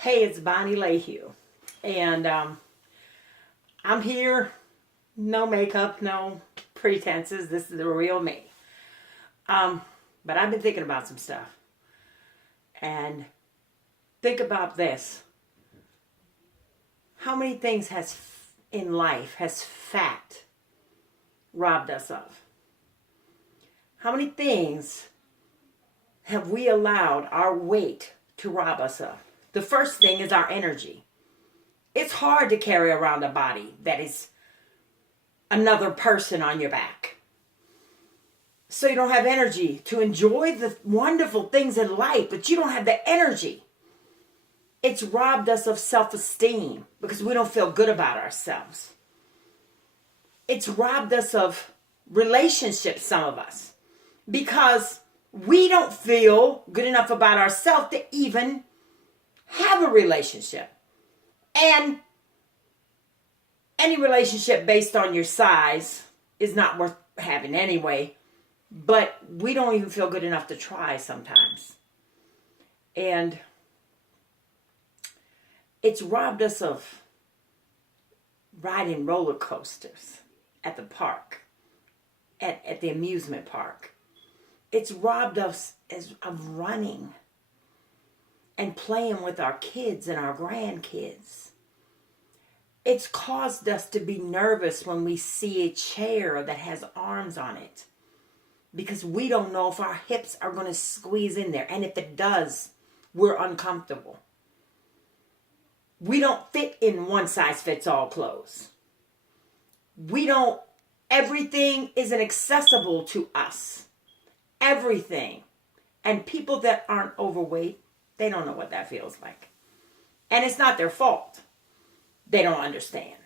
Hey, it's Bonnie Lehue, and I'm here. No makeup, no pretenses. This is the real me. But I've been thinking about some stuff, and think about this: how many things in life has fat robbed us of? How many things have we allowed our weight to rob us of? The first thing is our energy. It's hard to carry around a body that is another person on your back. So you don't have energy to enjoy the wonderful things in life, but you don't have the energy. It's robbed us of self-esteem because we don't feel good about ourselves. It's robbed us of relationships, some of us, because we don't feel good enough about ourselves to even have a relationship. And any relationship based on your size is not worth having anyway. But we don't even feel good enough to try sometimes. And it's robbed us of riding roller coasters at the park, at the amusement park. It's robbed us of running and playing with our kids and our grandkids. It's caused us to be nervous when we see a chair that has arms on it, because we don't know if our hips are going to squeeze in there. And if it does, we're uncomfortable. We don't fit in one size fits all clothes. Everything isn't accessible to us. Everything. And people that aren't overweight, they don't know what that feels like. And it's not their fault. They don't understand.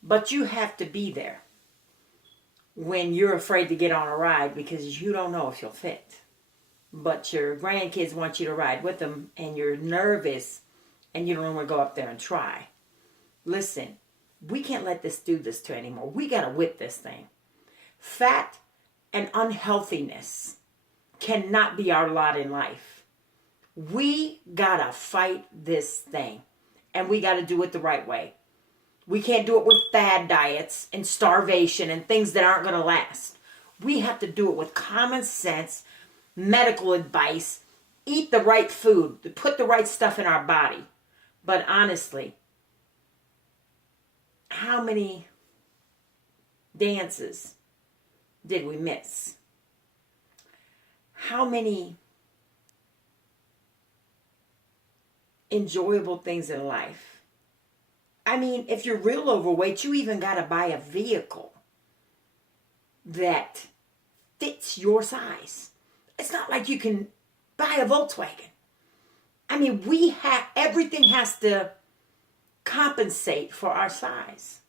But you have to be there when you're afraid to get on a ride because you don't know if you'll fit. But your grandkids want you to ride with them and you're nervous and you don't want to go up there and try. Listen, we can't let this do this to anymore. We got to whip this thing. Fat and unhealthiness cannot be our lot in life. We got to fight this thing, and we got to do it the right way. We can't do it with fad diets and starvation and things that aren't going to last. We have to do it with common sense, medical advice, eat the right food, put the right stuff in our body. But honestly, how many dances did we miss? How many enjoyable things in life? I mean, if you're real overweight, you even got to buy a vehicle that fits your size. It's not like you can buy a Volkswagen. I mean, everything has to compensate for our size.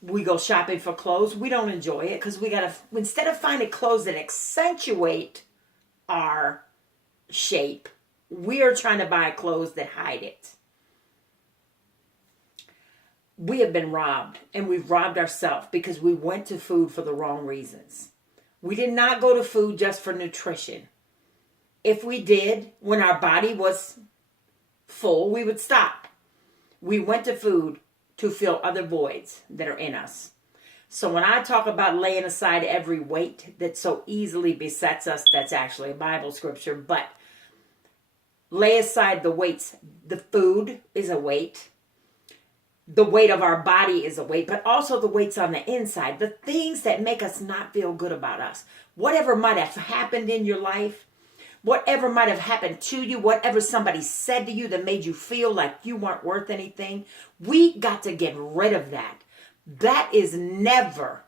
We go shopping for clothes. We don't enjoy it because instead of finding clothes that accentuate our shape, we are trying to buy clothes that hide it. We have been robbed, and we've robbed ourselves because we went to food for the wrong reasons. We did not go to food just for nutrition. If we did, when our body was full, we would stop. We went to food to fill other voids that are in us. So when I talk about laying aside every weight that so easily besets us, that's actually a Bible scripture, but lay aside the weights. The food is a weight. The weight of our body is a weight, but also the weights on the inside, the things that make us not feel good about us. Whatever might have happened in your life, whatever might have happened to you, whatever somebody said to you that made you feel like you weren't worth anything, we got to get rid of that. That is never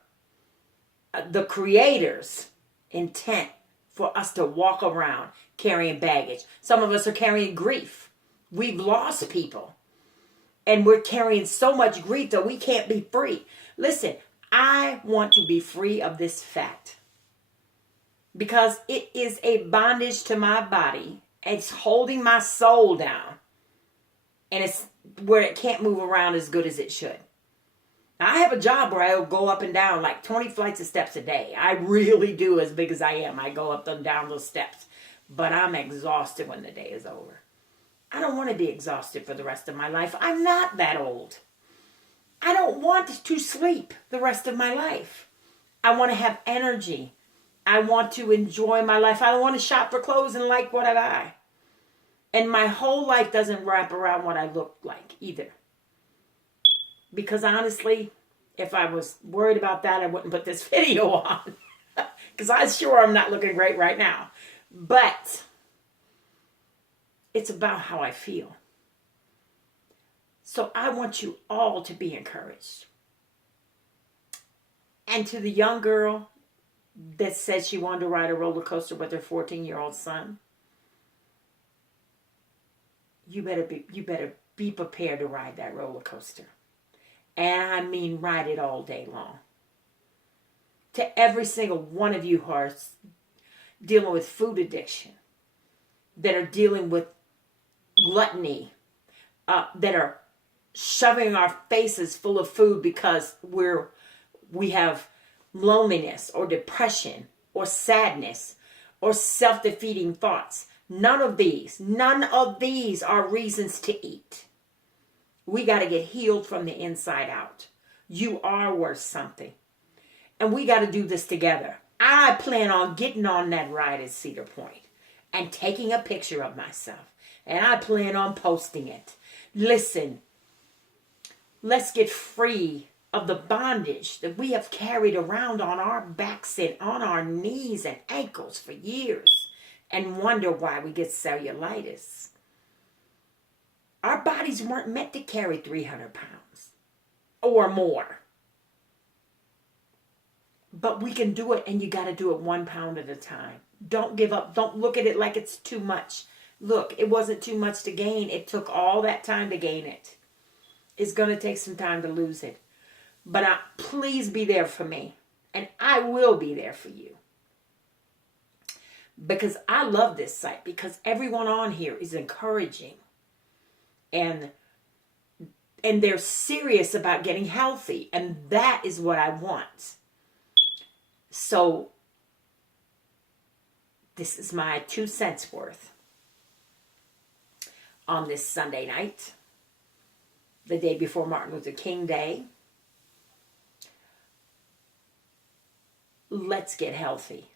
the Creator's intent for us to walk around carrying baggage. Some of us are carrying grief. We've lost people. And we're carrying so much grief that we can't be free. Listen, I want to be free of this fat, because it is a bondage to my body. It's holding my soul down. And it's where it can't move around as good as it should. Now, I have a job where I go up and down like 20 flights of steps a day. I really do, as big as I am. I go up and down those steps. but I'm exhausted when the day is over. I don't want to be exhausted for the rest of my life. I'm not that old. I don't want to sleep the rest of my life. I want to have energy. I want to enjoy my life. I don't want to shop for clothes and like what I buy. And my whole life doesn't wrap around what I look like either. Because honestly, if I was worried about that, I wouldn't put this video on. Because I'm sure I'm not looking great right now. But it's about how I feel. So I want you all to be encouraged. And to the young girl that said she wanted to ride a roller coaster with her 14-year-old son, you better be prepared to ride that roller coaster. And I mean ride it all day long. To every single one of you who are dealing with food addiction, that are dealing with gluttony, that are shoving our faces full of food because we have loneliness or depression or sadness or self-defeating thoughts. None of these are reasons to eat. We got to get healed from the inside out. You are worth something. And we got to do this together. I plan on getting on that ride at Cedar Point and taking a picture of myself. And I plan on posting it. Listen, let's get free of the bondage that we have carried around on our backs and on our knees and ankles for years and wonder why we get cellulitis. Our bodies weren't meant to carry 300 pounds or more. But we can do it, and you got to do it 1 pound at a time. Don't give up. Don't look at it like it's too much. Look, it wasn't too much to gain. It took all that time to gain it. It's going to take some time to lose it. But please be there for me. And I will be there for you. Because I love this site. Because everyone on here is encouraging. And they're serious about getting healthy. And that is what I want. So, this is my 2 cents worth on this Sunday night, the day before Martin Luther King Day. Let's get healthy.